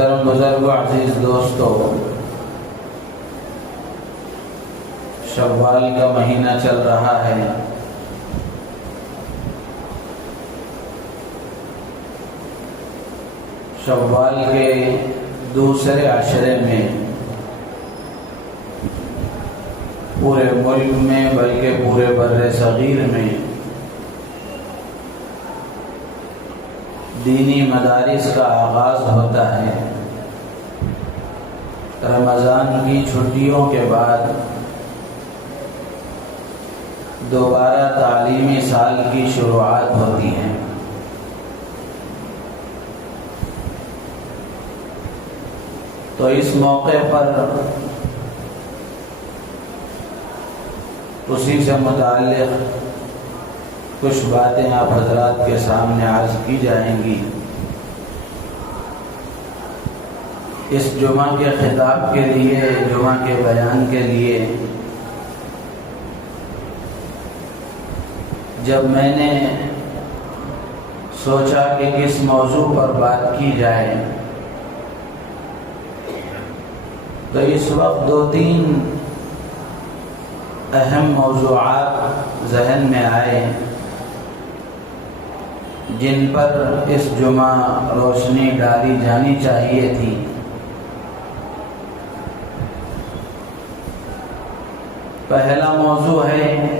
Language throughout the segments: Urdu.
محترم بزرگوں، عزیز دوستو، شوال کا مہینہ چل رہا ہے۔ شوال کے دوسرے عشرے میں پورے ملک میں بلکہ پورے بر صغیر میں دینی مدارس کا آغاز ہوتا ہے۔ رمضان کی چھٹیوں کے بعد دوبارہ تعلیمی سال کی شروعات ہوتی ہے۔ تو اس موقع پر اسی سے متعلق کچھ باتیں آپ حضرات کے سامنے عرض کی جائیں گی۔ اس جمعہ کے خطاب کے لیے، جمعہ کے بیان کے لیے جب میں نے سوچا کہ کس موضوع پر بات کی جائے تو اس وقت دو تین اہم موضوعات ذہن میں آئے جن پر اس جمعہ روشنی ڈالی جانی چاہیے تھی۔ پہلا موضوع ہے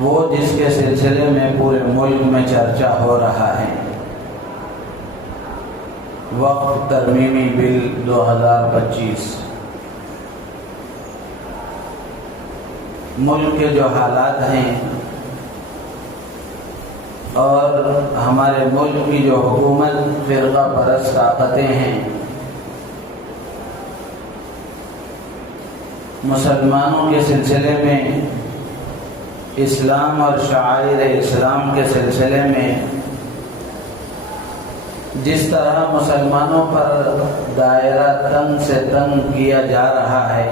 وہ جس کے سلسلے میں پورے ملک میں چرچا ہو رہا ہے، وقف ترمیمی بل 2025۔ ملک کے جو حالات ہیں اور ہمارے ملک کی جو حکومت فرقہ پرست طاقتیں ہیں، مسلمانوں کے سلسلے میں، اسلام اور شعائر اسلام کے سلسلے میں جس طرح مسلمانوں پر دائرہ تنگ سے تنگ کیا جا رہا ہے،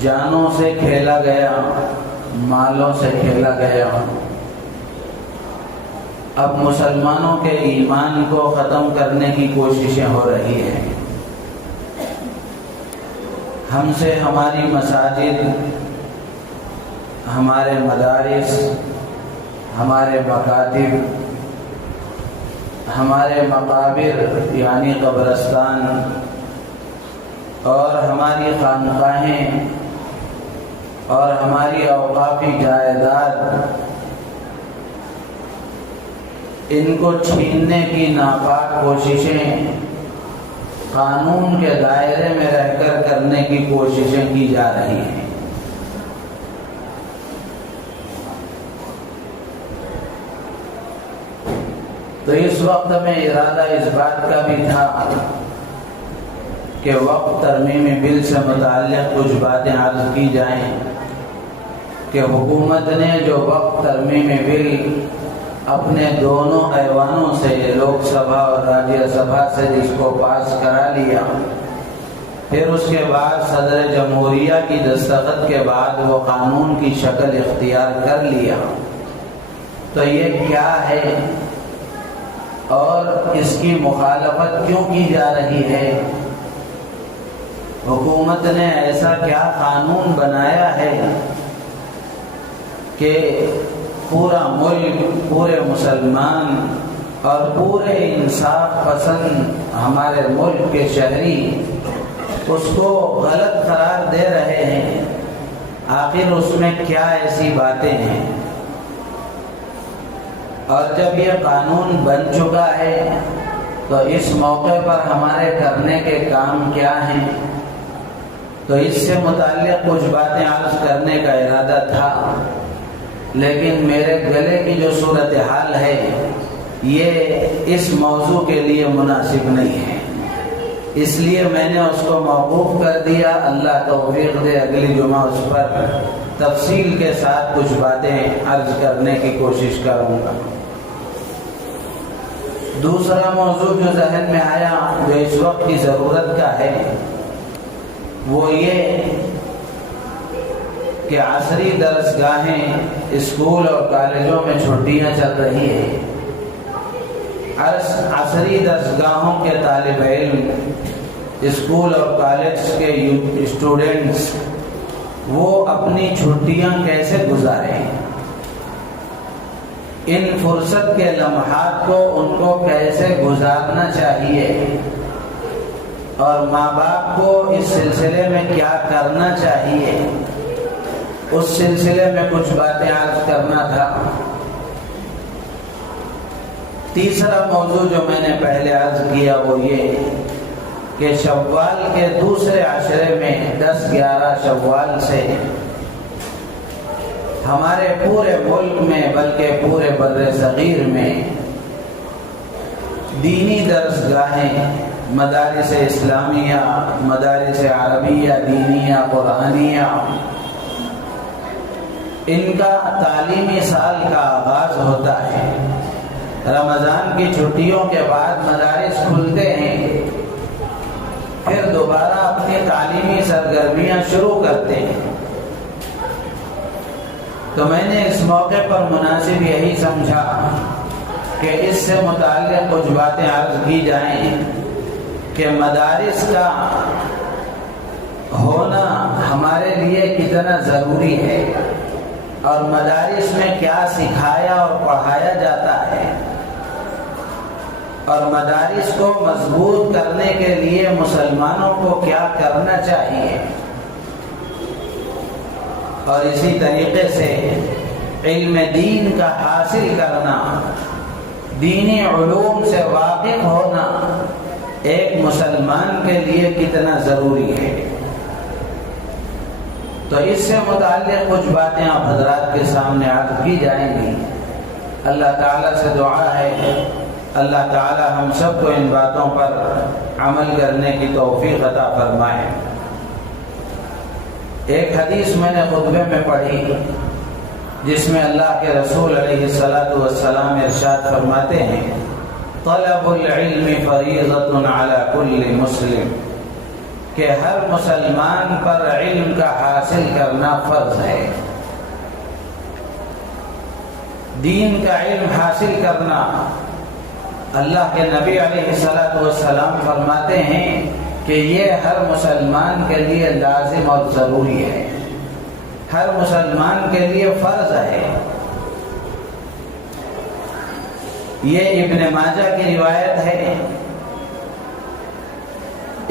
جانوں سے کھیلا گیا، مالوں سے کھیلا گیا، اب مسلمانوں کے ایمان کو ختم کرنے کی کوششیں ہو رہی ہیں۔ ہم سے ہماری مساجد، ہمارے مدارس، ہمارے مکاتب، ہمارے مقابر یعنی قبرستان اور ہماری خانقاہیں اور ہماری اوقافی جائیداد، ان کو چھیننے کی ناپاک کوششیں قانون کے دائرے میں رہ کر کرنے کی کوششیں کی جا رہی ہیں۔ تو اس وقت میں ارادہ اس بات کا بھی تھا کہ وقف ترمیمی بل سے متعلق کچھ باتیں عرض کی جائیں کہ حکومت نے جو وقف ترمیمی بل اپنے دونوں ایوانوں سے، لوک سبھا اور راجیہ سبھا سے جس کو پاس کرا لیا، پھر اس کے بعد صدر جمہوریہ کی دستخط کے بعد وہ قانون کی شکل اختیار کر لیا، تو یہ کیا ہے اور اس کی مخالفت کیوں کی جا رہی ہے؟ حکومت نے ایسا کیا قانون بنایا ہے کہ پورا ملک، پورے مسلمان اور پورے انصاف پسند ہمارے ملک کے شہری اس کو غلط قرار دے رہے ہیں؟ آخر اس میں کیا ایسی باتیں ہیں؟ اور جب یہ قانون بن چکا ہے تو اس موقع پر ہمارے کرنے کے کام کیا ہیں؟ تو اس سے متعلق کچھ باتیں عرض کرنے کا ارادہ تھا، لیکن میرے گلے کی جو صورتحال ہے یہ اس موضوع کے لیے مناسب نہیں ہے، اس لیے میں نے اس کو موقوف کر دیا۔ اللہ توفیق دے اگلی جمعہ اس پر تفصیل کے ساتھ کچھ باتیں عرض کرنے کی کوشش کروں گا۔ دوسرا موضوع جو ذہن میں آیا، جو اس وقت کی ضرورت کا ہے، وہ یہ کہ عصری درسگاہیں اسکول اور کالجوں میں چھٹیاں چل رہی ہیں، عصری درسگاہوں کے طالب علم، اسکول اور کالج کے اسٹوڈنٹس وہ اپنی چھٹیاں کیسے گزاریں، ان فرصت کے لمحات کو ان کو کیسے گزارنا چاہیے، اور ماں باپ کو اس سلسلے میں کیا کرنا چاہیے، اس سلسلے میں کچھ باتیں عرض کرنا تھا۔ تیسرا موضوع جو میں نے پہلے عرض کیا وہ یہ کہ شوال کے دوسرے عشرے میں 10-11 شوال سے ہمارے پورے ملک میں بلکہ پورے بر صغیر میں دینی درسگاہیں، مدارس اسلامیہ، مدارس عربیہ، دینیہ، قرآنیہ، ان کا تعلیمی سال کا آغاز ہوتا ہے۔ رمضان کی چھٹیوں کے بعد مدارس کھلتے ہیں، پھر دوبارہ اپنی تعلیمی سرگرمیاں شروع کرتے ہیں۔ تو میں نے اس موقع پر مناسب یہی سمجھا کہ اس سے متعلق کچھ باتیں عرض کی جائیں کہ مدارس کا ہونا ہمارے لیے کتنا ضروری ہے، اور مدارس میں کیا سکھایا اور پڑھایا جاتا ہے، اور مدارس کو مضبوط کرنے کے لیے مسلمانوں کو کیا کرنا چاہیے، اور اسی طریقے سے علم دین کا حاصل کرنا، دینی علوم سے واقف ہونا ایک مسلمان کے لیے کتنا ضروری ہے۔ تو اس سے متعلق کچھ باتیں آپ حضرات کے سامنے عرض کی جائیں گی۔ اللہ تعالیٰ سے دعا ہے اللہ تعالیٰ ہم سب کو ان باتوں پر عمل کرنے کی توفیق عطا فرمائے۔ ایک حدیث میں نے خطبے میں پڑھی جس میں اللہ کے رسول علیہ الصلاۃ والسلام ارشاد فرماتے ہیں، طلب العلم فریضۃ علی کل مسلم، کہ ہر مسلمان پر علم کا حاصل کرنا فرض ہے۔ دین کا علم حاصل کرنا، اللہ کے نبی علیہ الصلاۃ والسلام فرماتے ہیں کہ یہ ہر مسلمان کے لیے لازم اور ضروری ہے، ہر مسلمان کے لیے فرض ہے۔ یہ ابن ماجہ کی روایت ہے،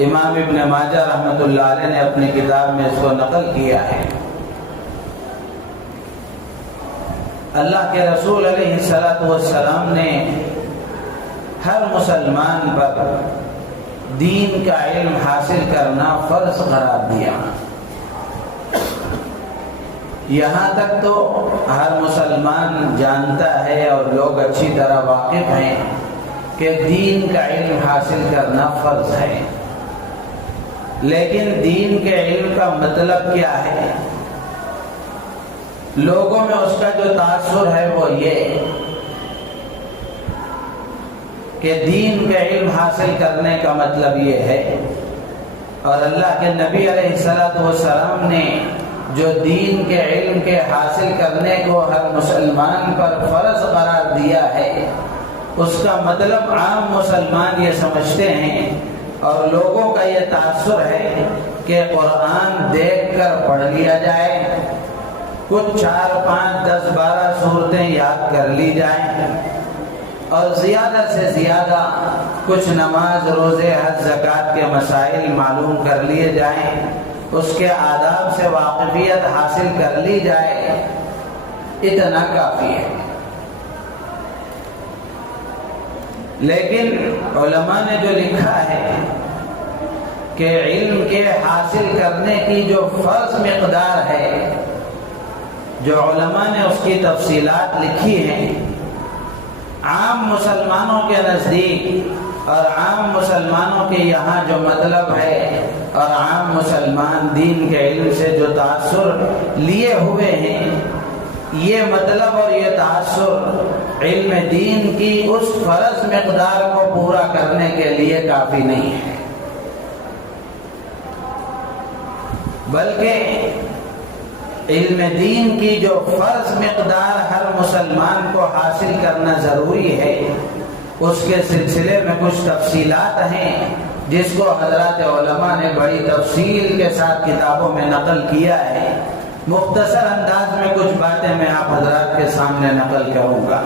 امام ابن ماجہ رحمۃ اللہ علیہ نے اپنی کتاب میں اس کو نقل کیا ہے۔ اللہ کے رسول علیہ الصلاۃ والسلام نے ہر مسلمان پر دین کا علم حاصل کرنا فرض قرار دیا۔ یہاں تک تو ہر مسلمان جانتا ہے اور لوگ اچھی طرح واقف ہیں کہ دین کا علم حاصل کرنا فرض ہے، لیکن دین کے علم کا مطلب کیا ہے؟ لوگوں میں اس کا جو تاثر ہے وہ یہ کہ دین کے علم حاصل کرنے کا مطلب یہ ہے، اور اللہ کے نبی علیہ الصلاۃ والسلام نے جو دین کے علم کے حاصل کرنے کو ہر مسلمان پر فرض قرار دیا ہے، اس کا مطلب عام مسلمان یہ سمجھتے ہیں، اور لوگوں کا یہ تاثر ہے کہ قرآن دیکھ کر پڑھ لیا جائے، کچھ 4، 5، 10، 12 صورتیں یاد کر لی جائیں، اور زیادہ سے زیادہ کچھ نماز، روزے، حج، زکوٰۃ کے مسائل معلوم کر لیے جائیں، اس کے آداب سے واقفیت حاصل کر لی جائے، اتنا کافی ہے۔ لیکن علماء نے جو لکھا ہے کہ علم کے حاصل کرنے کی جو فرض مقدار ہے، جو علماء نے اس کی تفصیلات لکھی ہیں، عام مسلمانوں کے نزدیک اور عام مسلمانوں کے یہاں جو مطلب ہے، اور عام مسلمان دین کے علم سے جو تاثر لیے ہوئے ہیں، یہ مطلب اور یہ تاثر علم دین کی اس فرض مقدار کو پورا کرنے کے لیے کافی نہیں ہے، بلکہ علم دین کی جو فرض مقدار ہر مسلمان کو حاصل کرنا ضروری ہے، اس کے سلسلے میں کچھ تفصیلات ہیں جس کو حضرات علماء نے بڑی تفصیل کے ساتھ کتابوں میں نقل کیا ہے۔ مختصر انداز میں کچھ باتیں میں آپ حضرات کے سامنے نقل کروں گا۔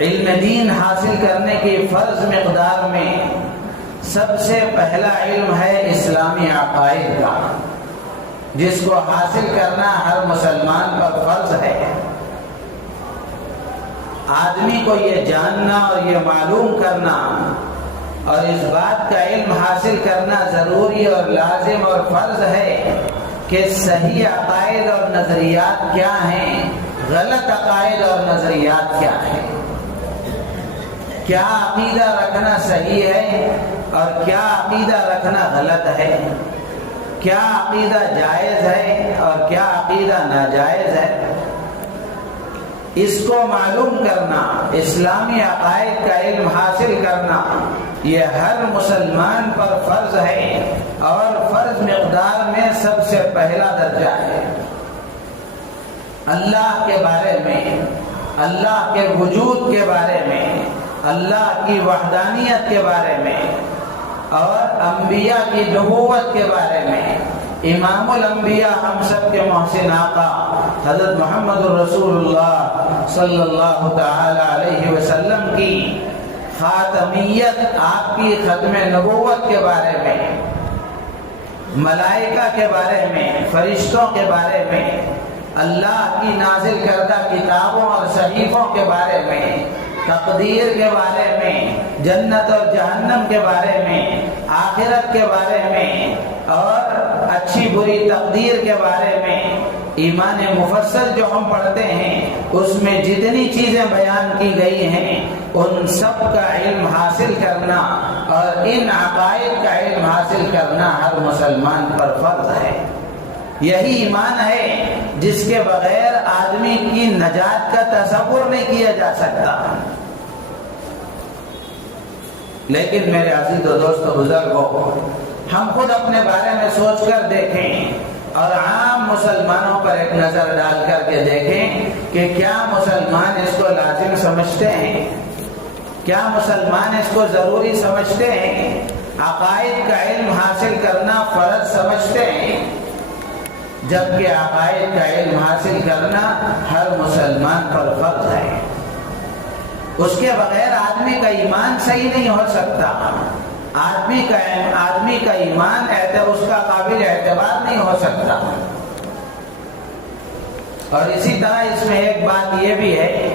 علم دین حاصل کرنے کی فرض مقدار میں سب سے پہلا علم ہے اسلامی عقائد کا، جس کو حاصل کرنا ہر مسلمان پر فرض ہے۔ آدمی کو یہ جاننا اور یہ معلوم کرنا اور اس بات کا علم حاصل کرنا ضروری اور لازم اور فرض ہے کہ صحیح عقائد اور نظریات کیا ہیں، غلط عقائد اور نظریات کیا ہیں، کیا عقیدہ رکھنا صحیح ہے اور کیا عقیدہ رکھنا غلط ہے، کیا عقیدہ جائز ہے اور کیا عقیدہ ناجائز ہے۔ اس کو معلوم کرنا، اسلامی عقائد کا علم حاصل کرنا، یہ ہر مسلمان پر فرض ہے اور فرض مقدار میں سب سے پہلا درجہ ہے۔ اللہ کے بارے میں، اللہ کے وجود کے بارے میں، اللہ کی وحدانیت کے بارے میں اور انبیاء کی نبوت کے بارے میں، امام الانبیاء ہم سب کے محسن آقا حضرت محمد الرسول اللہ صلی اللہ تعالی علیہ وسلم کی خاتمیت، آپ کی ختم نبوت کے بارے میں، ملائکہ کے بارے میں، فرشتوں کے بارے میں، اللہ کی نازل کردہ کتابوں اور صحیفوں کے بارے میں، تقدیر کے بارے میں، جنت اور جہنم کے بارے میں، آخرت کے بارے میں اور اچھی بری تقدیر کے بارے میں، ایمان مفصل جو ہم پڑھتے ہیں اس میں جتنی چیزیں بیان کی گئی ہیں ان سب کا علم حاصل کرنا اور ان عقائد کا علم حاصل کرنا ہر مسلمان پر فرض ہے۔ یہی ایمان ہے جس کے بغیر آدمی کی نجات کا تصور نہیں کیا جا سکتا۔ لیکن میرے عزیز و دوست و بزرگوں، ہم خود اپنے بارے میں سوچ کر دیکھیں اور عام مسلمانوں پر ایک نظر ڈال کر کے دیکھیں کہ کیا مسلمان اس کو لازم سمجھتے ہیں، کیا مسلمان اس کو ضروری سمجھتے ہیں، عقائد کا علم حاصل کرنا فرض سمجھتے ہیں، جبکہ عقائد کا علم حاصل کرنا ہر مسلمان پر فرض ہے۔ اس کے بغیر آدمی کا ایمان صحیح نہیں ہو سکتا، آدمی کا ایمان اس کا قابل اعتبار نہیں ہو سکتا۔ اور اسی طرح اس میں ایک بات یہ بھی ہے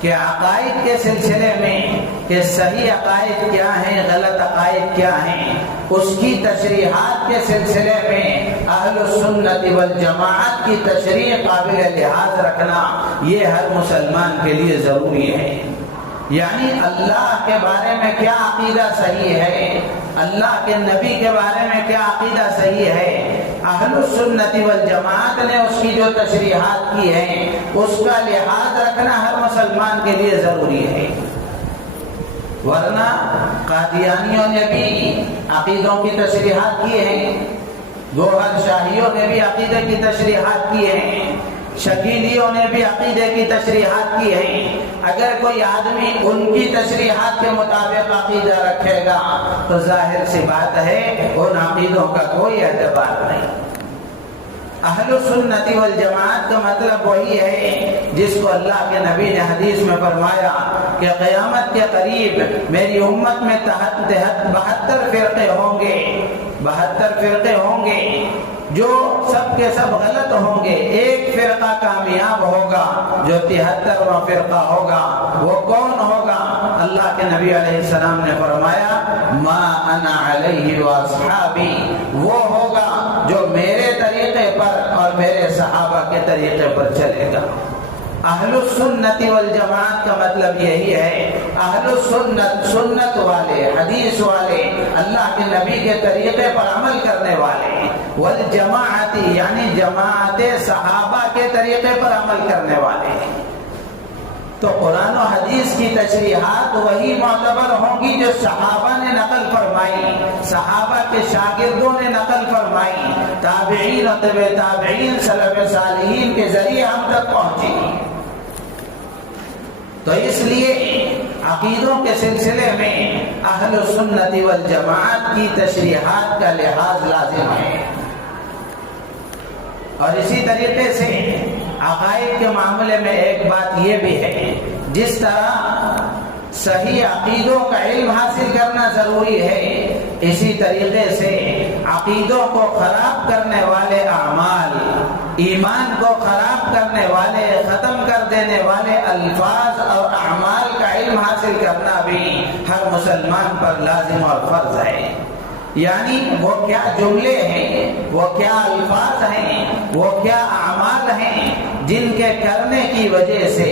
کہ عقائد کے سلسلے میں کہ صحیح عقائد کیا ہیں، غلط عقائد کیا ہیں، اس کی تشریحات کے سلسلے میں اہل السنت والجماعت کی تشریح قابل لحاظ رکھنا یہ ہر مسلمان کے لیے ضروری ہے۔ یعنی اللہ کے بارے میں کیا عقیدہ صحیح ہے، اللہ کے نبی کے بارے میں کیا عقیدہ صحیح ہے، اہل السنت والجماعت نے اس کی جو تشریحات کی ہیں اس کا لحاظ رکھنا ہر مسلمان کے لیے ضروری ہے۔ ورنہ قادیانیوں نے بھی عقیدوں کی تشریحات کی ہیں، گوہر شاہیوں نے بھی عقیدے کی تشریحات کی ہیں، شکیلیوں نے بھی عقیدے کی تشریحات کی ہیں۔ اگر کوئی آدمی ان کی تشریحات کے مطابق عقیدہ رکھے گا تو ظاہر سی بات ہے ان عقیدوں کا کوئی اعتبار نہیں۔ اہل السنت والجماعت کا مطلب وہی ہے جس کو اللہ کے نبی نے حدیث میں فرمایا کہ قیامت کے قریب میری امت میں 72 فرقے ہوں گے، 72 فرقے ہوں گے جو سب کے سب غلط ہوں گے، ایک فرقہ کامیاب ہوگا جو 73واں فرقہ ہوگا۔ وہ کون ہوگا؟ اللہ کے نبی علیہ السلام نے فرمایا ما انا علیہ واصحابی، وہ ہوگا جو میرے طریقے پر اور میرے صحابہ کے طریقے پر چلے گا۔ اہل السنت والجماعت کا مطلب یہی ہے، اہل السنت سنت والے، حدیث والے، اللہ کے نبی کے طریقے پر عمل کرنے والے، والجماعت یعنی جماعت صحابہ کے طریقے پر عمل کرنے والے۔ تو قرآن و حدیث کی تشریحات وہی معتبر ہوں گی جو صحابہ نے نقل فرمائی، صحابہ کے شاگردوں نے نقل فرمائی، تابعین و تبع تابعین سلف صالحین کے ذریعے ہم تک پہنچی۔ تو اس لیے عقیدوں کے سلسلے میں اہل سنت والجماعت کی تشریحات کا لحاظ لازم ہے۔ اور اسی طریقے سے عقائد کے معاملے میں ایک بات یہ بھی ہے، جس طرح صحیح عقیدوں کا علم حاصل کرنا ضروری ہے، اسی طریقے سے عقیدوں کو خراب کرنے والے اعمال، ایمان کو خراب کرنے والے، ختم کر دینے والے الفاظ اور اعمال کا علم حاصل کرنا بھی ہر مسلمان پر لازم اور فرض ہے۔ یعنی وہ کیا جملے ہیں، وہ کیا الفاظ ہیں، وہ کیا اعمال ہیں جن کے کرنے کی وجہ سے،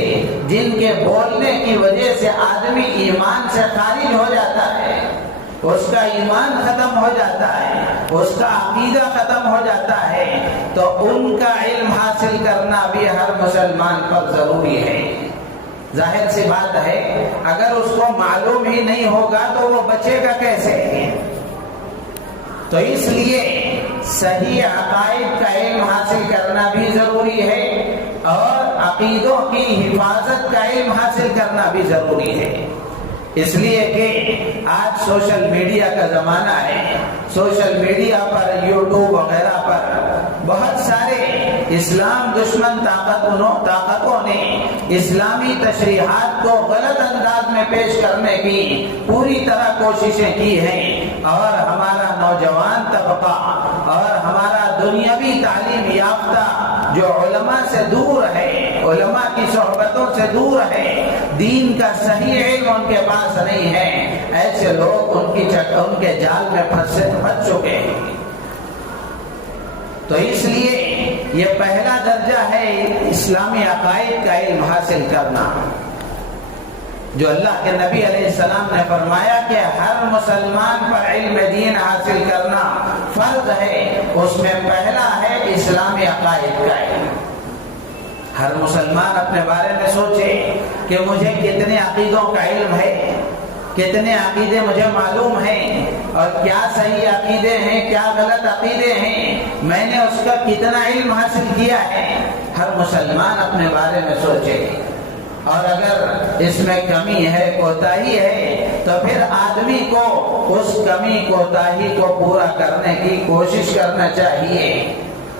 جن کے بولنے کی وجہ سے آدمی ایمان سے خارج ہو جاتا ہے، اس کا ایمان ختم ہو جاتا ہے، اس کا عقیدہ ختم ہو جاتا ہے، تو ان کا علم حاصل کرنا بھی ہر مسلمان پر ضروری ہے۔ ظاہر سی بات ہے، اگر اس کو معلوم ہی نہیں ہوگا تو وہ بچے گا کیسے؟ تو اس لیے صحیح عقائد کا علم حاصل کرنا بھی ضروری ہے اور عقیدوں کی حفاظت کا علم حاصل کرنا بھی ضروری ہے۔ اس لیے کہ آج سوشل میڈیا کا زمانہ ہے، سوشل میڈیا پر، یوٹیوب وغیرہ پر بہت سارے اسلام دشمن طاقتوں نے اسلامی تشریحات کو غلط انداز میں پیش کرنے کی پوری طرح کوششیں کی ہیں، اور ہمارا نوجوان طبقہ اور ہمارا دنیاوی تعلیم یافتہ جو علماء سے دور ہے، علماء کی صحبتوں سے دور ہے، دین کا صحیح علم ان کے پاس نہیں ہے، ایسے لوگ ان کے جال میں پھنس چکے ہیں۔ تو اس لیے یہ پہلا درجہ ہے اسلامی عقائد کا علم حاصل کرنا، جو اللہ کے نبی علیہ السلام نے فرمایا کہ ہر مسلمان پر علم دین حاصل کرنا فرض ہے، اس میں پہلا ہے اسلامی عقائد کا علم۔ ہر مسلمان اپنے بارے میں سوچے کہ مجھے کتنے عقیدوں کا علم ہے، کتنے عقیدے مجھے معلوم ہیں، اور کیا صحیح عقیدے ہیں، کیا غلط عقیدے ہیں، میں نے اس کا کتنا علم حاصل کیا ہے۔ ہر مسلمان اپنے بارے میں سوچے، اور اگر اس میں کمی ہے، کوتاہی ہے، تو پھر آدمی کو اس کمی کوتاہی کو پورا کرنے کی کوشش کرنا چاہیے،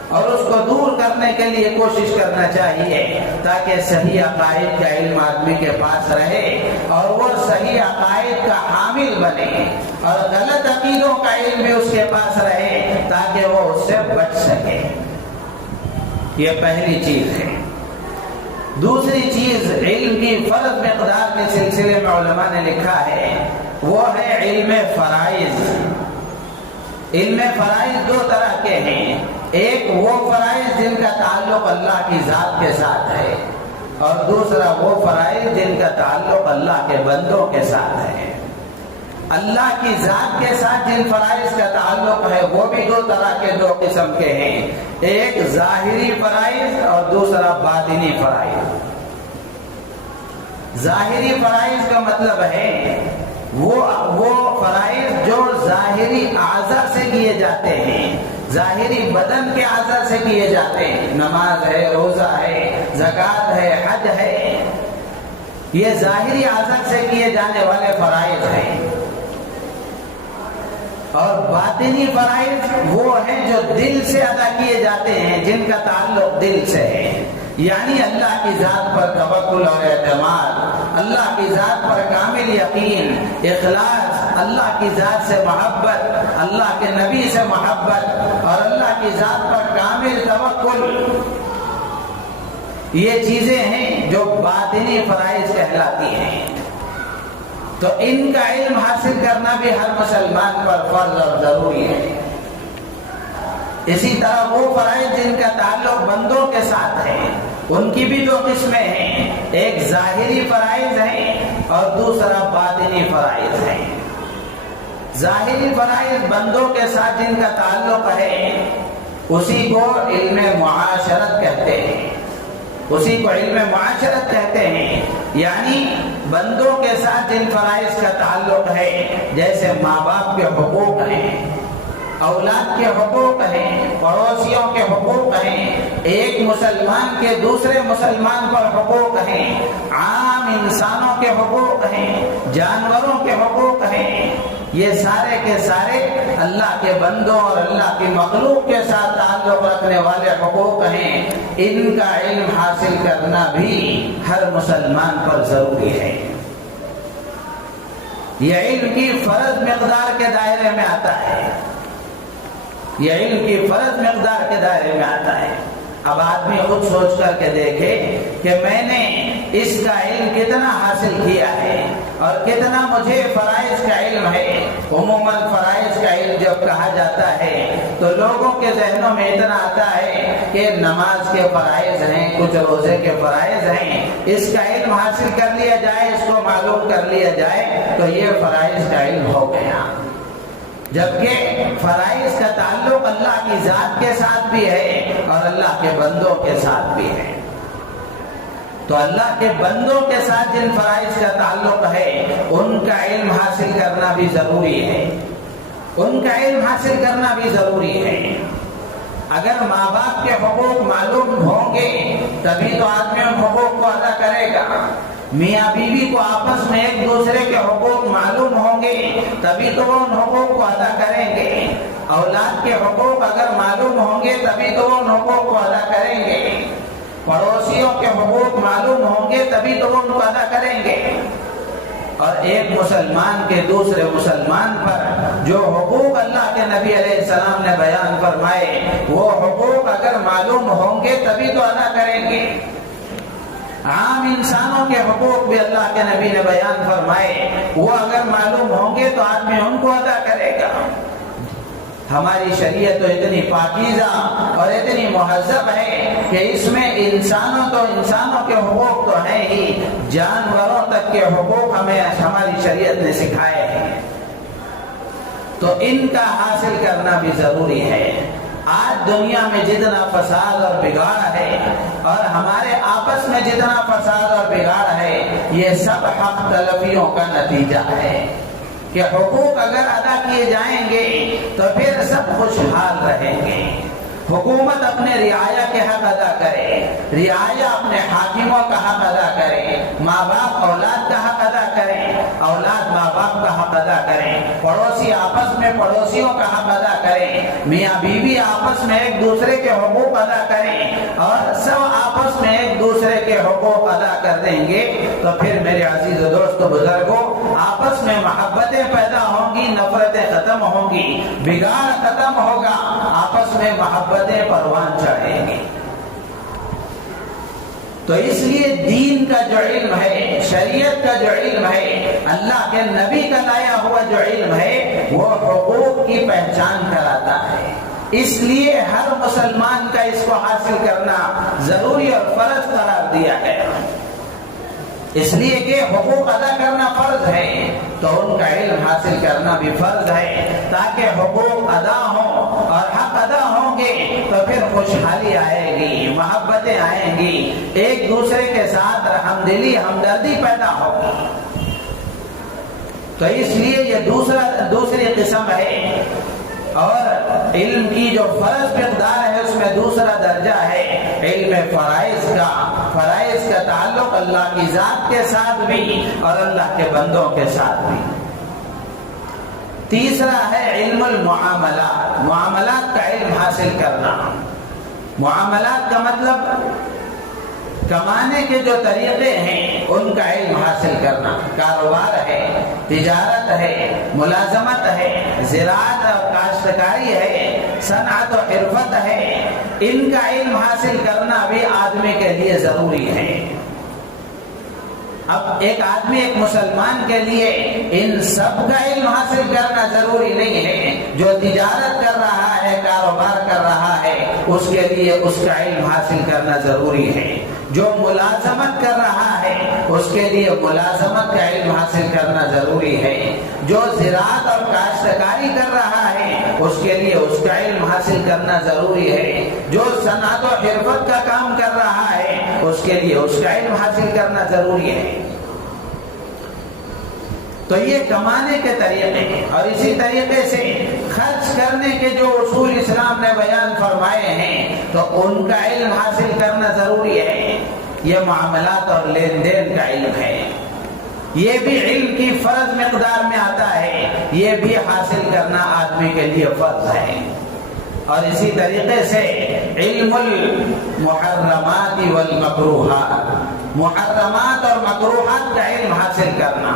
اور اس کو دور کرنے کے لیے کوشش کرنا چاہیے، تاکہ صحیح عقائد کا علم آدمی کے پاس رہے اور وہ صحیح عقائد کا حامل بنے، اور غلط عقیدوں کا علم بھی اس کے پاس رہے تاکہ وہ اس سے بچ سکے۔ یہ پہلی چیز ہے۔ دوسری چیز علم کی فرض مقدار کے سلسلے میں علماء نے لکھا ہے، وہ ہے علم فرائض۔ علم فرائض دو طرح کے ہیں، ایک وہ فرائض جن کا تعلق اللہ کی ذات کے ساتھ ہے، اور دوسرا وہ فرائض جن کا تعلق اللہ کے بندوں کے ساتھ ہے۔ اللہ کی ذات کے ساتھ جن فرائض کا تعلق ہے وہ بھی دو طرح کے، دو قسم کے ہیں، ایک ظاہری فرائض اور دوسرا باطنی فرائض۔ ظاہری فرائض کا مطلب ہے وہ فرائض جو ظاہری اعضاء سے کیے جاتے ہیں، ظاہری بدن کے اعضاء سے کیے جاتے ہیں، نماز ہے، روزہ ہے، زکوٰۃ ہے، حج ہے، یہ ظاہری اعضاء سے کیے جانے والے فرائض ہیں۔ اور باطنی فرائض وہ ہیں جو دل سے ادا کیے جاتے ہیں، جن کا تعلق دل سے ہے، یعنی اللہ کی ذات پر توکل اور اعتماد، اللہ کی ذات پر کامل یقین، اخلاص، اللہ کی ذات سے محبت، اللہ کے نبی سے محبت، اور اللہ کی ذات پر کامل توکل، یہ چیزیں ہیں جو باطنی فرائض کہلاتی ہیں۔ تو ان کا علم حاصل کرنا بھی ہر مسلمان پر فرض اور ضروری ہے۔ اسی طرح وہ فرائض جن کا تعلق بندوں کے ساتھ ہے، ان کی بھی دو قسمیں ہیں، ایک ظاہری فرائض ہیں اور دوسرا باطنی فرائض ہیں۔ ظاہری فرائض بندوں کے ساتھ جن کا تعلق ہے، اسی کو علم معاشرت کہتے ہیں۔ اسی کو علم معاشرت کہتے ہیں، یعنی بندوں کے ساتھ جن فرائض کا تعلق ہے، جیسے ماں باپ کے حقوق ہیں، اولاد کے حقوق ہیں، پڑوسیوں کے حقوق ہیں، ایک مسلمان کے دوسرے مسلمان پر حقوق ہیں، عام انسانوں کے حقوق ہیں، جانوروں کے حقوق ہیں، یہ سارے کے سارے اللہ کے بندوں اور اللہ کی مخلوق کے ساتھ تعلق رکھنے والے حقوق ہیں۔ ان کا علم حاصل کرنا بھی ہر مسلمان پر ضروری ہے۔ یہ علم کی فرض مقدار کے دائرے میں آتا ہے، یہ علم کی فرض مقدار کے دائرے میں آتا ہے۔ اب آدمی خود سوچ کر کے دیکھے کہ میں نے اس کا علم کتنا حاصل کیا ہے اور کتنا مجھے فرائض کا علم ہے۔ عموماً فرائض کا علم جب کہا جاتا ہے تو لوگوں کے ذہنوں میں اتنا آتا ہے کہ نماز کے فرائض ہیں، کچھ روزے کے فرائض ہیں، اس کا علم حاصل کر لیا جائے، اس کو معلوم کر لیا جائے تو یہ فرائض کا علم ہو گیا۔ جبکہ فرائض کا تعلق اللہ کی ذات کے ساتھ بھی ہے اور اللہ کے بندوں کے ساتھ بھی ہے۔ تو اللہ کے بندوں کے ساتھ جن فرائض کا تعلق ہے ان کا علم حاصل کرنا بھی ضروری ہے، ان کا علم حاصل کرنا بھی ضروری ہے۔ اگر ماں باپ کے حقوق معلوم ہوں گے تبھی تو آدمی ان حقوق کو ادا کرے گا۔ میاں بیوی کو آپس میں ایک دوسرے کے حقوق معلوم ہوں گے تبھی تو وہ ان حقوق کو ادا کریں گے۔ اولاد کے حقوق اگر معلوم ہوں گے تبھی تو وہ ان حقوق کو ادا کریں گے۔ پڑوسیوں کے حقوق معلوم ہوں گے تبھی تو وہ ان کو ادا کریں گے۔ اور ایک مسلمان کے دوسرے مسلمان پر جو حقوق اللہ کے نبی علیہ السلام نے بیان فرمائے وہ حقوق اگر معلوم ہوں گے تبھی تو ادا کریں گے۔ عام انسانوں کے حقوق بھی اللہ کے نبی نے بیان فرمائے، وہ اگر معلوم ہوں گے تو آدمی ان کو ادا کرے گا۔ ہماری شریعت تو اتنی پاکیزہ اور اتنی مہذب ہے کہ اس میں انسانوں کے حقوق تو ہیں ہی، جانوروں تک کے حقوق ہمیں ہماری شریعت نے سکھائے ہیں، تو ان کا حاصل کرنا بھی ضروری ہے۔ آج دنیا میں جتنا فساد اور بگاڑ ہے اور ہمارے آپس میں جتنا فساد اور بگاڑ ہے یہ سب حق تلفیوں کا نتیجہ ہے کہ حقوق اگر ادا کیے جائیں گے تو پھر سب خوشحال رہیں گے۔ حکومت اپنے رعایا کے حق ادا کرے، رعایا اپنے حاکموں کا حق ادا کرے، ماں باپ اولاد کا حق ادا کریں، اولاد ماں باپ کا حق ادا کریں، پڑوسی آپس میں پڑوسیوں کا حق ادا کریں، میاں بیوی آپس میں ایک دوسرے کے حقوق ادا کریں اور سب آپس میں ایک دوسرے کے حقوق ادا کر دیں گے تو پھر میرے عزیز دوستو بزرگوں آپس میں محبتیں پیدا ہوں گی، نفرتیں ختم ہوں گی، بگاڑ ختم ہوگا، آپس میں محبتیں پروان چڑھیں گی۔ تو اس لیے دین کا جو علم ہے، شریعت کا جو علم ہے، اللہ کے نبی کا لایا ہوا جو علم ہے وہ حقوق کی پہچان کراتا ہے۔ اس لیے ہر مسلمان کا اس کو حاصل کرنا ضروری اور فرض قرار دیا ہے، اس لیے کہ حقوق ادا کرنا فرض ہے تو ان کا علم حاصل کرنا بھی فرض ہے، تاکہ حقوق ادا ہوں اور حق ادا ہوں گے تو پھر خوشحالی آئے گی، محبتیں آئیں گی، ایک دوسرے کے ساتھ رحمدلی ہمدردی پیدا ہوگی۔ تو اس لیے یہ دوسری قسم ہے، اور علم کی جو فرض مقدار ہے اس میں دوسرا درجہ ہے علم فرائض کا۔ فرائض کا تعلق اللہ کی ذات کے ساتھ بھی اور اللہ کے بندوں کے ساتھ بھی۔ تیسرا ہے علم المعاملات، معاملات کا علم حاصل کرنا۔ معاملات کا مطلب کمانے کے جو طریقے ہیں ان کا علم حاصل کرنا، کاروبار ہے، تجارت ہے، ملازمت ہے، زراعت اور کاشتکاری ہے، صنعت و حرفت ہے، ان کا علم حاصل کرنا بھی آدمی کے لیے ضروری ہے۔ اب ایک آدمی ایک مسلمان کے لیے ان سب کا علم حاصل کرنا ضروری نہیں ہے۔ جو تجارت کر رہا ہے، کاروبار کر رہا ہے، اس کے لیے اس کا علم حاصل کرنا ضروری ہے۔ جو ملازمت کر رہا ہے اس کے لیے ملازمت کا علم حاصل کرنا ضروری ہے۔ جو زراعت اور کاشتکاری کر رہا ہے اس کے لیے اس کا علم حاصل کرنا ضروری ہے. جو صنعت و حرفت کا کام کر رہا ہے اس کے لیے اس کا علم حاصل کرنا ضروری ہے. تو یہ کمانے کے طریقے ہیں. اور اسی طریقے سے خرچ کرنے کے جو اصول اسلام نے بیان فرمائے ہیں تو ان کا علم حاصل کرنا ضروری ہے. یہ معاملات اور لین دین کا علم ہے. یہ بھی علم کی فرض مقدار میں آتا ہے. یہ بھی حاصل کرنا آدمی کے لیے فرض ہے. اور اسی طریقے سے علم المحرمات والمکروہات، محرمات اور مکروہات کا علم حاصل کرنا.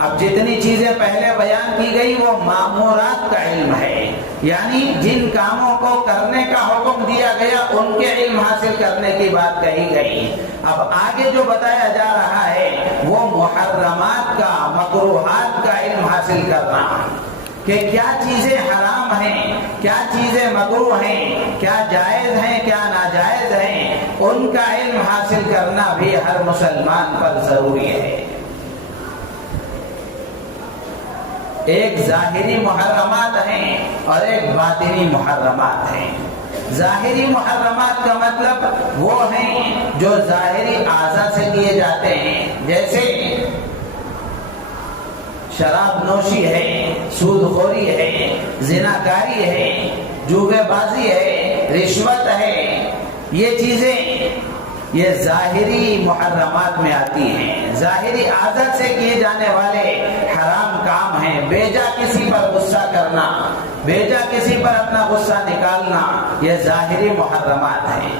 اب جتنی چیزیں پہلے بیان کی گئی وہ مامورات کا علم ہے، یعنی جن کاموں کو کرنے کا حکم دیا گیا ان کے علم حاصل کرنے کی بات کہی گئی. اب آگے جو بتایا جا رہا ہے وہ محرمات کا، مکروہات کا علم حاصل کرنا، کہ کیا چیزیں حرام ہیں، کیا چیزیں مکروہ ہیں، کیا جائز ہیں، کیا ناجائز ہیں. ان کا علم حاصل کرنا بھی ہر مسلمان پر ضروری ہے. ایک ظاہری محرمات ہیں اور ایک باطنی محرمات ہیں. ظاہری محرمات کا مطلب وہ ہیں جو ظاہری اعضاء سے کیے جاتے ہیں، جیسے شراب نوشی ہے، سود خوری ہے، زناکاری ہے، جوے بازی ہے، رشوت ہے. یہ چیزیں یہ ظاہری محرمات میں آتی ہیں. ظاہری عادت سے کیے جانے والے حرام کام ہیں. بیجا کسی پر غصہ کرنا، بیجا کسی پر اپنا غصہ نکالنا، یہ ظاہری محرمات ہیں.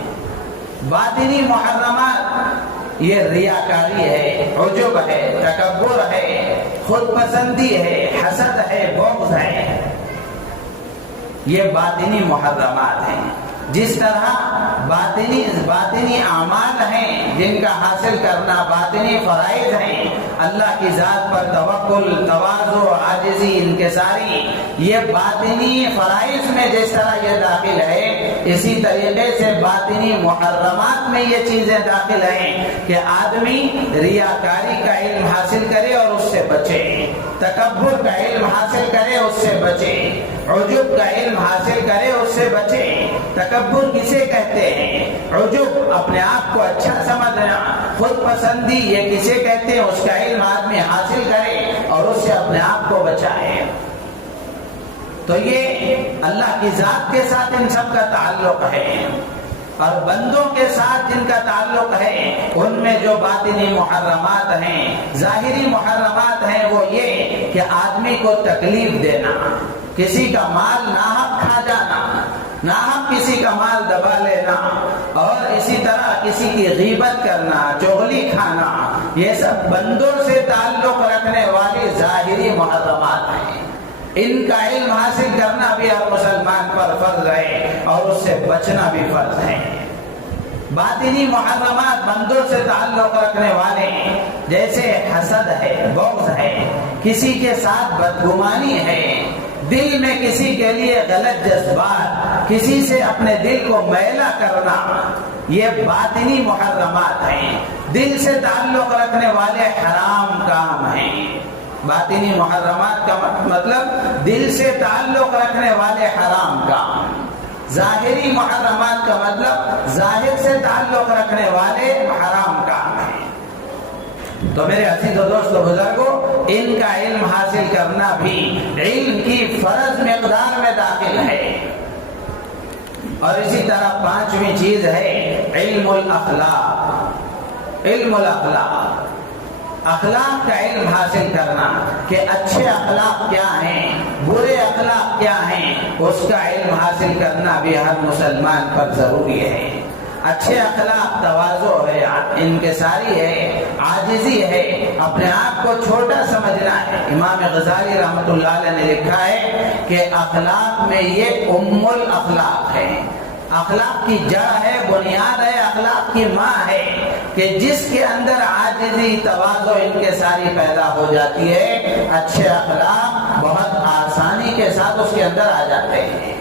باطنی محرمات یہ ریاکاری ہے، عجب ہے، تکبر ہے، خود پسندی ہے، حسد ہے، بغض ہے. یہ باطنی محرمات ہیں. جس طرح باطنی اعمال ہیں جن کا حاصل کرنا باطنی فرائض ہیں، اللہ کی ذات پر توکل، تواضع، عاجزی، انکساری، یہ باطنی فرائض میں جس طرح یہ داخل ہے، اسی طریقے سے باطنی محرمات میں یہ چیزیں داخل ہیں کہ آدمی ریاکاری کا علم حاصل کرے اور اس سے بچے، تکبر کا علم حاصل کرے، اس سے بچے، عجب کا علم حاصل کرے، اس سے بچے. تکبر کسے کہتے ہیں؟ عجب اپنے آپ کو اچھا سمجھنا، خود پسندی یہ کسے کہتے ہیں؟ اس کا علم آدمی حاصل کرے اور اس سے اپنے آپ کو بچائے. تو یہ اللہ کی ذات کے ساتھ ان سب کا تعلق ہے. اور بندوں کے ساتھ جن کا تعلق ہے ان میں جو باطنی محرمات ہیں، ظاہری محرمات ہیں، وہ یہ کہ آدمی کو تکلیف دینا، کسی کا مال ناحق کھا جانا، ناحق کسی کا مال دبا لینا، اور اسی طرح کسی کی غیبت کرنا، چغلی کھانا، یہ سب بندوں سے تعلق رکھنے والی ظاہری محرمات ہیں. ان کا علم حاصل کرنا بھی ہر مسلمان پر فرض ہے اور اس سے بچنا بھی فرض ہے. باطنی محرمات بندوں سے تعلق رکھنے والے جیسے حسد ہے، بغض ہے، کسی کے ساتھ بدگمانی ہے، دل میں کسی کے لیے غلط جذبات، کسی سے اپنے دل کو میلا کرنا، یہ باطنی محرمات ہیں. دل سے تعلق رکھنے والے حرام کام ہیں. باطنی محرمات کا مطلب دل سے تعلق رکھنے والے حرام کام. ظاہری محرمات کا مطلب ظاہر سے تعلق رکھنے والے حرام کام ہیں. تو میرے عزیز و دوست و بزرگوں، ان کا علم حاصل کرنا بھی علم کی فرض مقدار میں داخل ہے. اور اسی طرح پانچویں چیز ہے علم الاخلاق. علم الاخلاق، اخلاق کا علم حاصل کرنا کہ اچھے اخلاق کیا ہیں، برے اخلاق کیا ہیں، اس کا علم حاصل کرنا بھی ہر مسلمان پر ضروری ہے. اچھے اخلاق تواضع ہے، انکساری ہے، عاجزی ہے، اپنے آپ کو چھوٹا سمجھنا ہے. امام غزالی رحمۃ اللہ علیہ نے لکھا ہے کہ اخلاق میں یہ ام الاخلاق ہے. اخلاق کی جڑ ہے، بنیاد ہے، اخلاق کی ماں ہے کہ جس کے اندر عاجزی، تواضع، انکساری پیدا ہو جاتی ہے، اچھے اخلاق بہت آسانی کے ساتھ اس کے اندر آ جاتے ہیں.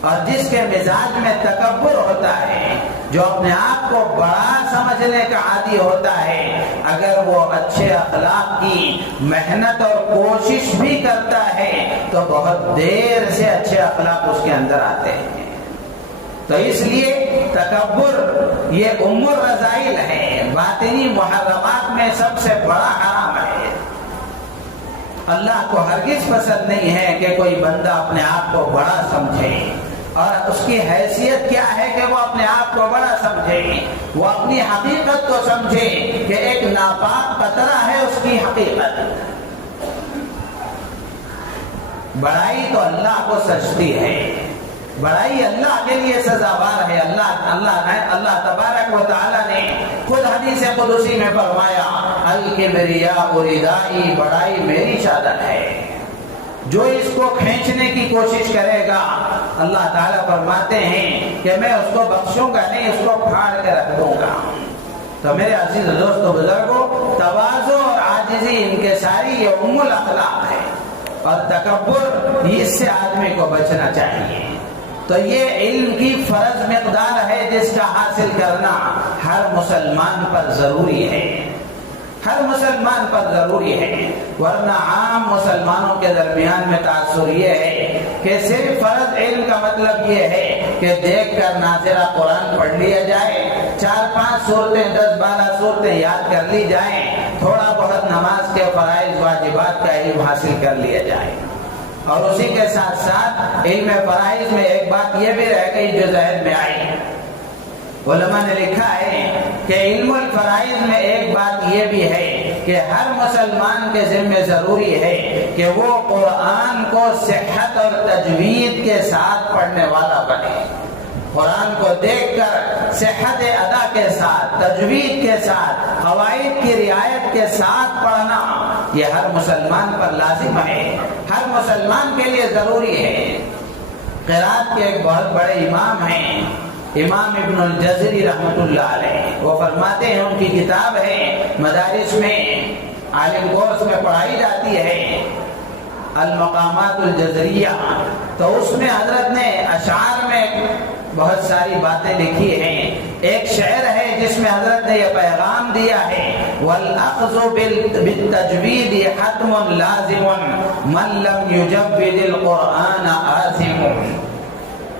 اور جس کے مزاج میں تکبر ہوتا ہے، جو اپنے آپ کو بڑا سمجھنے کا عادی ہوتا ہے، اگر وہ اچھے اخلاق کی محنت اور کوشش بھی کرتا ہے تو بہت دیر سے اچھے اخلاق اس کے اندر آتے ہیں۔ تو اس لیے تکبر یہ ام الرذائل ہے، باطنی محرمات میں سب سے بڑا حرام ہے۔ اللہ کو ہرگز پسند نہیں ہے کہ کوئی بندہ اپنے آپ کو بڑا سمجھے، اور اس کی حیثیت کیا ہے کہ وہ اپنے آپ کو بڑا سمجھے، وہ اپنی حقیقت کو سمجھے کہ ایک ناپاک قطرہ ہے اس کی حقیقت۔ بڑائی تو اللہ کو سجتی ہے، بڑائی اللہ کے لیے سزاوار ہے۔ اللہ تبارک و تعالی نے خود حدیث قدسی میں فرمایا، الکبریاء ردائی، بڑائی میری چادر ہے۔ جو اس کو کھینچنے کی کوشش کرے گا، اللہ تعالیٰ فرماتے ہیں کہ میں اس کو بخشوں گا نہیں، اس کو پھاڑ کے رکھ دوں گا۔ تو میرے عزیز دوستو بزرگوں، تواضع اور عاجزی انکساری یہ ام الاخلاق ہے، اور تکبر اس سے آدمی کو بچنا چاہیے۔ تو یہ علم کی فرض مقدار ہے جس کا حاصل کرنا ہر مسلمان پر ضروری ہے، ہر مسلمان پر ضروری ہے، ورنہ عام مسلمانوں کے درمیان میں تاثر یہ ہے کہ صرف فرض علم کا مطلب یہ ہے کہ دیکھ کر ناظرہ قرآن پڑھ لیا جائے، 4-5 صورتیں 10-12 صورتیں یاد کر لی جائیں، تھوڑا بہت نماز کے فرائض واجبات کا علم حاصل کر لیا جائے، اور اسی کے ساتھ ساتھ علم فرائض میں ایک بات یہ بھی رہ گئی جو ذہن میں آئی۔ علماء نے لکھا ہے کہ علم الفرائض میں ایک بات یہ بھی ہے کہ ہر مسلمان کے ذمہ ضروری ہے کہ وہ قرآن کو صحت اور تجوید کے ساتھ پڑھنے والا بنے۔ قرآن کو دیکھ کر صحت ادا کے ساتھ، تجوید کے ساتھ، قواعد کی رعایت کے ساتھ پڑھنا یہ ہر مسلمان پر لازم ہے، ہر مسلمان کے لیے ضروری ہے۔ قرات کے ایک بہت بڑے امام ہیں، امام ابن الجزری رحمۃ اللہ علیہ، وہ فرماتے ہیں، ان کی کتاب ہے مدارس میں عالم کورس میں پڑھائی جاتی ہے، المقامات الجزریہ، تو اس میں حضرت نے اشعار میں بہت ساری باتیں لکھی ہیں۔ ایک شعر ہے جس میں حضرت نے یہ پیغام دیا ہے، وَالْأَخْذُ بِالتَّجْوِيدِ حَتْمٌ لَازِمٌ مَنْ لَمْ يُجَوِّدِ الْقُرْآنَ آثِمٌ۔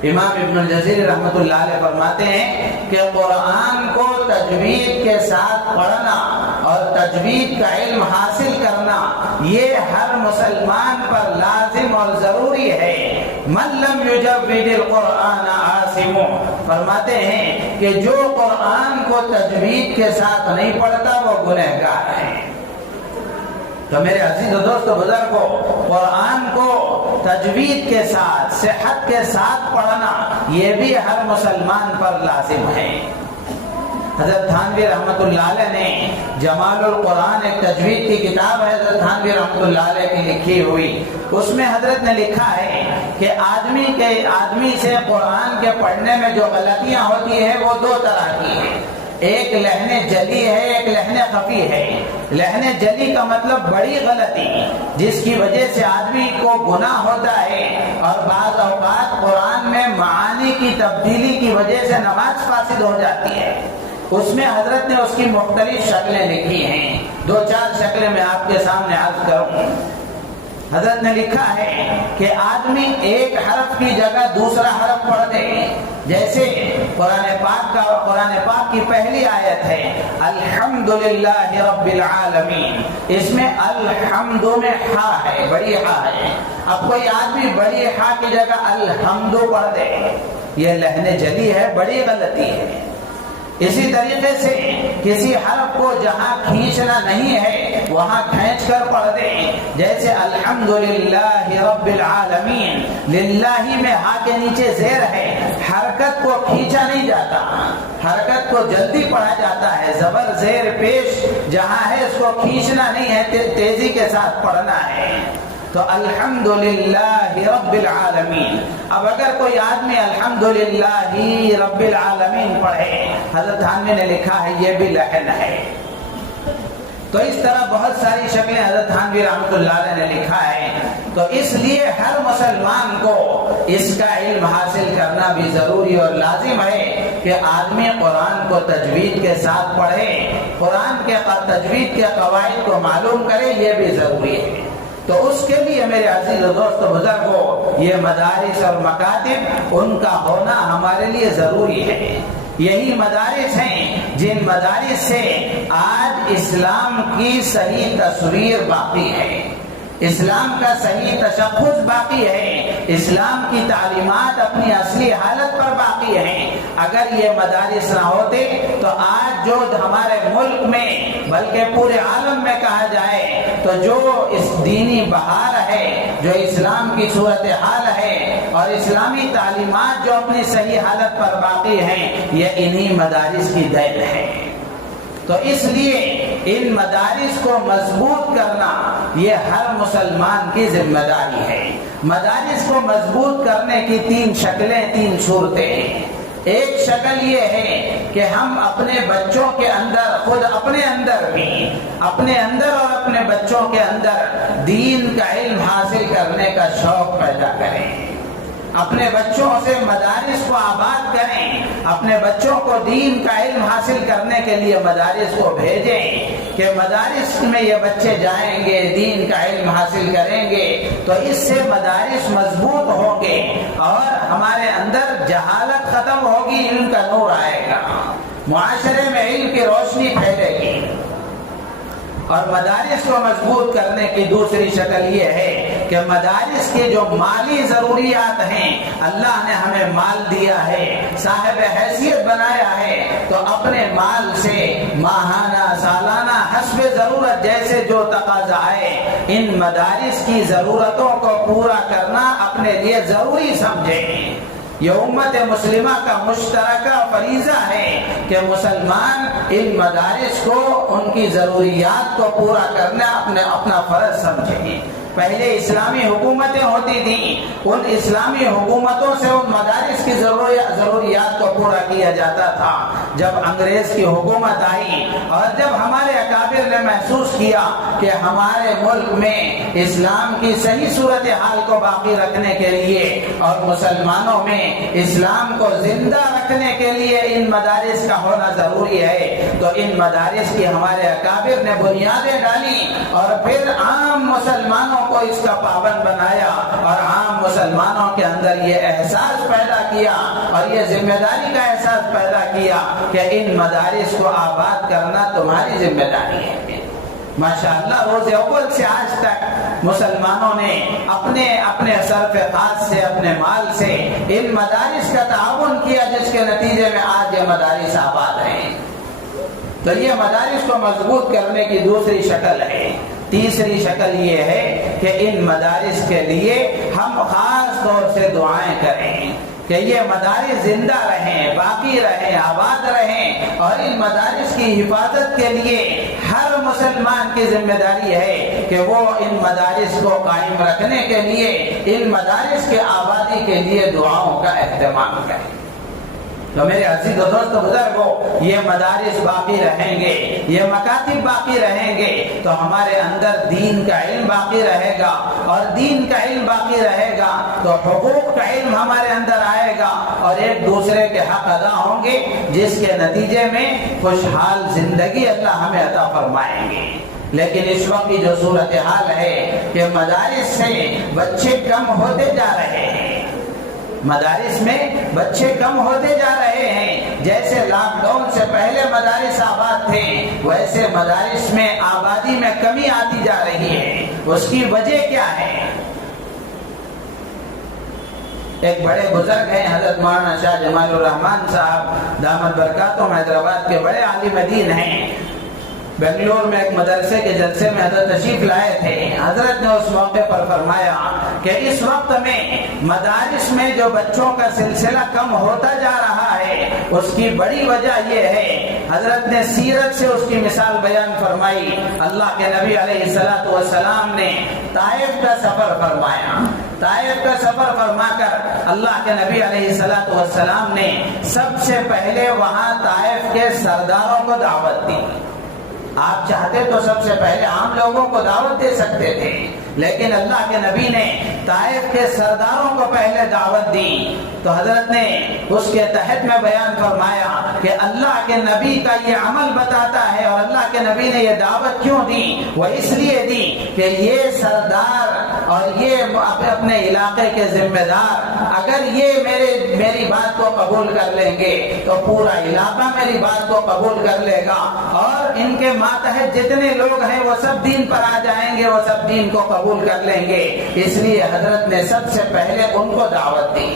امام ابن الجزری رحمۃ اللہ علیہ فرماتے ہیں کہ قرآن کو تجوید کے ساتھ پڑھنا اور تجوید کا علم حاصل کرنا یہ ہر مسلمان پر لازم اور ضروری ہے۔ من لم یجود القرآن آثم، فرماتے ہیں کہ جو قرآن کو تجوید کے ساتھ نہیں پڑھتا وہ گنہگار ہے۔ تو میرے عزیز و دوست و بزرگوں، قرآن کو تجوید کے ساتھ، صحت کے ساتھ پڑھنا یہ بھی ہر مسلمان پر لازم ہے۔ حضرت تھانوی رحمۃ اللہ علیہ نے جمال القرآن، ایک تجوید کی کتاب ہے حضرت تھانوی رحمۃ اللہ علیہ کی لکھی ہوئی، اس میں حضرت نے لکھا ہے کہ آدمی سے قرآن کے پڑھنے میں جو غلطیاں ہوتی ہیں وہ دو طرح کی ہیں، ایک لہن جلی ہے، ایک لہن خفی ہے۔ لہن جلی کا مطلب بڑی غلطی جس کی وجہ سے آدمی کو گناہ ہوتا ہے، اور بعض اوقات قرآن میں معانی کی تبدیلی کی وجہ سے نماز فاسد ہو جاتی ہے۔ اس میں حضرت نے اس کی مختلف شکلیں لکھی ہیں، 2-4 شکلیں میں آپ کے سامنے عرض کروں۔ حضرت نے لکھا ہے کہ آدمی ایک حرف کی جگہ دوسرا حرف پڑھ دے، جیسے قرآن پاک کی پہلی آیت ہے الحمدللہ رب العالمین، اس میں الحمد میں ہا ہے، بڑی ہا ہے، اب کوئی آدمی بڑی ہا کی جگہ الحمد پڑھ دے، یہ لہن جلی ہے، بڑی غلطی ہے۔ اسی طریقے سے کسی حرف کو جہاں کھینچنا نہیں ہے وہاں کھینچ کر پڑھ دیں، جیسے الحمدللہ رب العالمین، للہ میں ہا کے نیچے زیر ہے، حرکت کو کھینچا نہیں جاتا، حرکت کو جلدی پڑھا جاتا ہے، زبر زیر پیش جہاں ہے اس کو کھینچنا نہیں ہے، تیزی کے ساتھ پڑھنا ہے۔ تو الحمدللہ رب العالمین، اب اگر کوئی آدمی الحمدللہ رب العالمین پڑھے، حضرت تھانوی نے لکھا ہے یہ بھی لحن ہے، تو اس طرح بہت ساری شکلیں حضرت تھانوی رحمۃ اللہ علیہ نے لکھا ہے۔ تو اس لیے ہر مسلمان کو اس کا علم حاصل کرنا بھی ضروری اور لازم ہے کہ آدمی قرآن کو تجوید کے ساتھ پڑھے، قرآن کے تجوید کے قواعد کو معلوم کرے، یہ بھی ضروری ہے۔ تو اس کے لیے میرے عزیز و دوست بزرگوں، یہ مدارس اور مکاتب ان کا ہونا ہمارے لیے ضروری ہے۔ یہی مدارس ہیں جن مدارس سے آج اسلام کی صحیح تصویر باقی ہے، اسلام کا صحیح تشخص باقی ہے، اسلام کی تعلیمات اپنی اصلی حالت پر باقی ہیں۔ اگر یہ مدارس نہ ہوتے تو آج جو ہمارے ملک میں بلکہ پورے عالم میں کہا جائے تو جو اس دینی بہار ہے، جو اسلام کی صورتحال ہے اور اسلامی تعلیمات جو اپنی صحیح حالت پر باقی ہیں، یہ انہی مدارس کی دین ہے۔ تو اس لیے ان مدارس کو مضبوط کرنا یہ ہر مسلمان کی ذمہ داری ہے۔ مدارس کو مضبوط کرنے کی تین شکلیں، تین صورتیں ہیں۔ ایک شکل یہ ہے کہ ہم اپنے بچوں کے اندر، خود اپنے اندر بھی، اپنے اندر اور اپنے بچوں کے اندر دین کا علم حاصل کرنے کا شوق پیدا کریں، اپنے بچوں سے مدارس کو آباد کریں، اپنے بچوں کو دین کا علم حاصل کرنے کے لیے مدارس کو بھیجیں کہ مدارس میں یہ بچے جائیں گے، دین کا علم حاصل کریں گے، تو اس سے مدارس مضبوط ہوں گے اور ہمارے اندر جہالت ختم ہوگی، علم کا نور آئے گا، معاشرے میں علم کی روشنی پھیلے گی۔ اور مدارس کو مضبوط کرنے کی دوسری شکل یہ ہے کہ مدارس کی جو مالی ضروریات ہیں، اللہ نے ہمیں مال دیا ہے، صاحب حیثیت بنایا ہے، تو اپنے مال سے ماہانہ، سالانہ، حسب ضرورت جیسے جو تقاضا ہے، ان مدارس کی ضرورتوں کو پورا کرنا اپنے لیے ضروری سمجھیں۔ یہ امت مسلمہ کا مشترکہ فریضہ ہے کہ مسلمان ان مدارس کو، ان کی ضروریات کو پورا کرنا اپنا فرض سمجھیں۔ پہلے اسلامی حکومتیں ہوتی تھیں، ان اسلامی حکومتوں سے ان مدارس کی ضروریات کو پورا کیا جاتا تھا۔ جب انگریز کی حکومت آئی اور جب ہمارے اکابر نے محسوس کیا کہ ہمارے ملک میں اسلام کی صحیح صورتحال کو باقی رکھنے کے لیے اور مسلمانوں میں اسلام کو زندہ رکھنے کے لیے ان مدارس کا ہونا ضروری ہے، تو ان مدارس کی ہمارے اکابر نے بنیادیں ڈالی اور پھر عام مسلمانوں کو اس کا پابند بنایا اور عام مسلمانوں کے اندر یہ احساس پیدا کیا اور یہ ذمہ داری کا احساس پیدا کیا کہ ان مدارس کو آباد کرنا تمہاری ذمہ داری ہے۔ ماشاءاللہ روز اول سے آج تک مسلمانوں نے اپنے صرف خاص سے، اپنے مال سے ان مدارس کا تعاون کیا، جس کے نتیجے میں آج یہ مدارس آباد ہیں۔ تو یہ مدارس کو مضبوط کرنے کی دوسری شکل ہے۔ تیسری شکل یہ ہے کہ ان مدارس کے لیے ہم خاص طور سے دعائیں کریں کہ یہ مدارس زندہ رہیں، باقی رہیں، آباد رہیں، اور ان مدارس کی حفاظت کے لیے ہر مسلمان کی ذمہ داری ہے کہ وہ ان مدارس کو قائم رکھنے کے لیے، ان مدارس کے آبادی کے لیے دعاؤں کا اہتمام کریں۔ تو میرے عزیز و دوست بزرگوں، یہ مدارس باقی رہیں گے، یہ مکاتب باقی رہیں گے تو ہمارے اندر دین کا علم باقی رہے گا، اور دین کا علم باقی رہے گا تو حقوق کا علم ہمارے اندر آئے گا اور ایک دوسرے کے حق ادا ہوں گے، جس کے نتیجے میں خوشحال زندگی اللہ ہمیں عطا فرمائیں گے۔ لیکن اس وقت کی جو صورتحال ہے کہ مدارس سے بچے کم ہوتے جا رہے ہیں، مدارس میں بچے کم ہوتے جا رہے ہیں۔ جیسے لاک ڈاؤن سے پہلے مدارس آباد تھے، ویسے مدارس میں آبادی میں کمی آتی جا رہی ہے۔ اس کی وجہ کیا ہے؟ ایک بڑے بزرگ ہیں حضرت مولانا شاہ جمال الرحمن صاحب دامت برکاتہم، حیدرآباد کے بڑے عالم دین ہیں۔ بنگلور میں ایک مدرسے کے جلسے میں حضرت تشریف لائے تھے۔ حضرت نے اس موقع پر فرمایا کہ اس وقت میں مدارس میں جو بچوں کا سلسلہ کم ہوتا جا رہا ہے، اس کی بڑی وجہ یہ ہے، حضرت نے سیرت سے اس کی مثال بیان فرمائی۔ اللہ کے نبی علیہ الصلوۃ والسلام نے طائف کا سفر فرمایا، طائف کا سفر فرما کر اللہ کے نبی علیہ الصلوۃ والسلام نے سب سے پہلے وہاں طائف کے سرداروں کو دعوت دی۔ آپ چاہتے تو سب سے پہلے عام لوگوں کو دعوت دے سکتے تھے، لیکن اللہ کے نبی نے طائف کے سرداروں کو پہلے دعوت دی، تو حضرت نے اس کے تحت میں بیان فرمایا کہ اللہ کے نبی کا یہ عمل بتاتا ہے، اور اللہ کے نبی نے یہ دعوت کیوں دی؟ وہ اس لیے دی کہ یہ سردار اور یہ اپنے علاقے کے ذمہ دار اگر یہ میری بات کو قبول کر لیں گے تو پورا علاقہ میری بات کو قبول کر لے گا، اور ان کے ماتحت جتنے لوگ ہیں وہ سب دین پر آ جائیں گے، وہ سب دین کو قبول کر لیں گے۔ اس لیے حضرت نے سب سے پہلے ان کو دعوت دی۔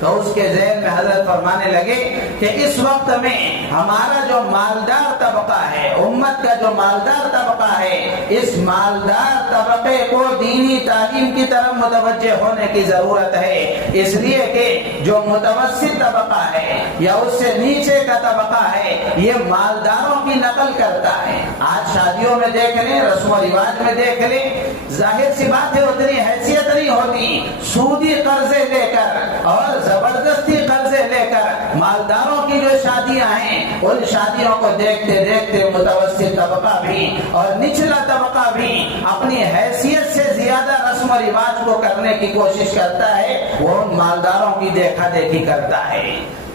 تو اس کے ذہن میں حضرت فرمانے لگے کہ اس وقت میں ہمارا جو مالدار طبقہ ہے، امت کا جو مالدار طبقہ ہے، اس مالدار طبقے کو دینی تعلیم کی طرف متوجہ ہونے کی ضرورت ہے، اس لیے کہ جو متوسط طبقہ ہے یا اس سے نیچے کا طبقہ ہے یہ مالداروں کی نقل کرتا ہے۔ آج شادیوں میں دیکھ لیں، رسم و رواج میں دیکھ لیں، ظاہر سی بات ہے اتنی حیثیت نہیں ہوتی، سودی قرضے لے کر اور زبردستی قرضے لے کر مالداروں کی جو شادیاں ہیں ان شادیوں کو دیکھتے دیکھتے متوسط طبقہ بھی اور نچلا طبقہ بھی اپنی حیثیت سے زیادہ رسم و رواج کو کرنے کی کوشش کرتا ہے، وہ ان مالداروں کی دیکھا دیکھی کرتا ہے۔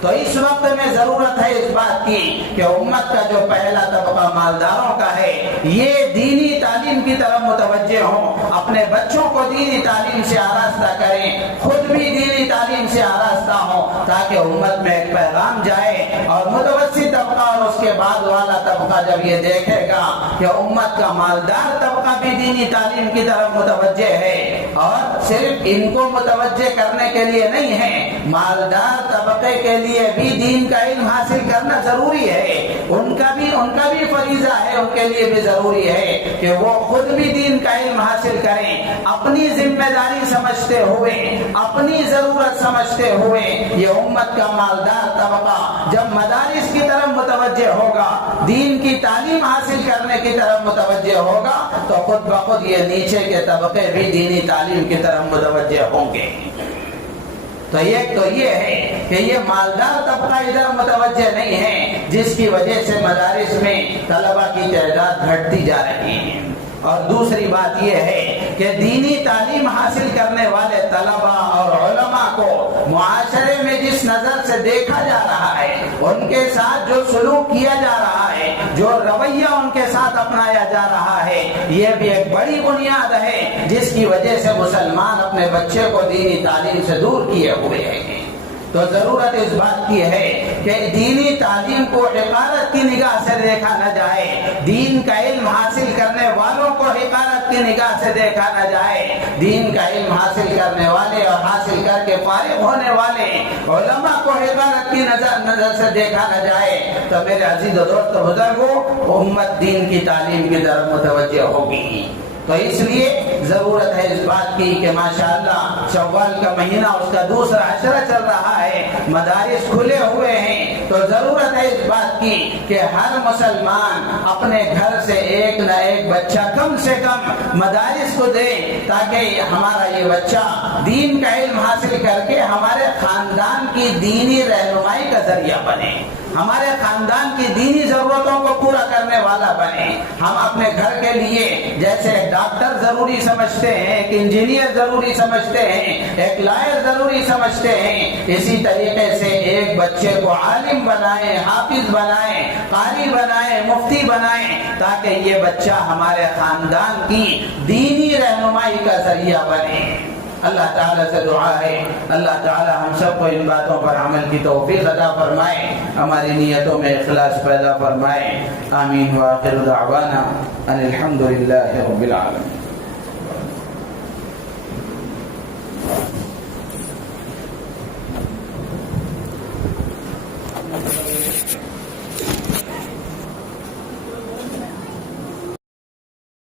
تو اس وقت میں ضرورت ہے اس بات کی کہ امت کا جو پہلا طبقہ مالداروں کا ہے یہ دینی تعلیم کی طرف متوجہ ہوں، اپنے بچوں کو دینی تعلیم سے آراستہ کریں، خود بھی دینی تعلیم سے آراستہ ہوں، تاکہ امت میں ایک پیغام جائے، اور متوسط طبقہ اور اس کے بعد والا طبقہ جب یہ دیکھے گا کہ امت کا مالدار طبقہ بھی دینی تعلیم کی طرف متوجہ ہے، اور صرف ان کو متوجہ کرنے کے لیے نہیں ہے، مالدار طبقے کے لیے بھی دین کا علم حاصل کرنا ضروری ہے، ان کا بھی فریضہ ہے، ان کے لیے بھی ضروری ہے کہ وہ خود بھی دین کا علم حاصل کریں، اپنی ذمہ داری سمجھتے ہوئے، اپنی ضرورت سمجھتے ہوئے۔ یہ امت کا مالدار طبقہ جب مدارس کی طرف متوجہ ہوگا، دین کی تعلیم حاصل کرنے کی طرف متوجہ ہوگا، تو خود بخود یہ نیچے کے طبقے بھی دینی تعلیم کی طرف متوجہ ہوں گے۔ تو یہ ہے کہ یہ مالدار طبقہ ادھر متوجہ نہیں ہے، جس کی وجہ سے مدارس میں طلبہ کی تعداد گھٹتی جا رہی ہے۔ اور دوسری بات یہ ہے کہ دینی تعلیم حاصل کرنے والے طلبہ اور علماء کو معاشرے میں جس نظر سے دیکھا جا رہا ہے، ان کے ساتھ جو سلوک کیا جا رہا ہے، جو رویہ ان کے ساتھ اپنایا جا رہا ہے، یہ بھی ایک بڑی بنیاد ہے جس کی وجہ سے مسلمان اپنے بچے کو دینی تعلیم سے دور کیے ہوئے ہیں۔ تو ضرورت اس بات کی ہے کہ دینی تعلیم کو حقارت کی نگاہ سے دیکھا نہ جائے، دین کا علم حاصل کرنے والوں کو حقارت کی نگاہ سے دیکھا نہ جائے، دین کا علم حاصل کرنے والے اور حاصل کر کے فارغ ہونے والے علماء کو حقارت کی نظر سے دیکھا نہ جائے۔ تو میرے عزیز و دوست بزرگوں، امت دین کی تعلیم کی طرف متوجہ ہوگی۔ تو اس لیے ضرورت ہے اس بات کی کہ ماشاءاللہ شوال کا مہینہ اس کا دوسرا عشرہ چل رہا ہے، مدارس کھلے ہوئے ہیں، تو ضرورت ہے اس بات کی کہ ہر مسلمان اپنے گھر سے ایک نہ ایک بچہ کم سے کم مدارس کو دے، تاکہ ہمارا یہ بچہ دین کا علم حاصل کر کے ہمارے خاندان کی دینی رہنمائی کا ذریعہ بنے، ہمارے خاندان کی دینی ضرورتوں کو پورا کرنے والا بنے۔ ہم اپنے گھر کے لیے جیسے ایک ڈاکٹر ضروری سمجھتے ہیں، ایک انجینئر ضروری سمجھتے ہیں، ایک لائر ضروری سمجھتے ہیں، اسی طریقے سے ایک بچے کو عالم بنائیں، حافظ بنائیں، قاری بنائیں، مفتی بنائیں، تاکہ یہ بچہ ہمارے خاندان کی دینی رہنمائی کا ذریعہ بنے۔ اللہ تعالیٰ سے دعا ہے اللہ تعالیٰ ہم سب کو ان باتوں پر عمل کی توفیق عطا فرمائے، ہماری نیتوں میں اخلاص پیدا فرمائے۔ آمین وآخر دعوانا ان الحمد للہ رب العالمین۔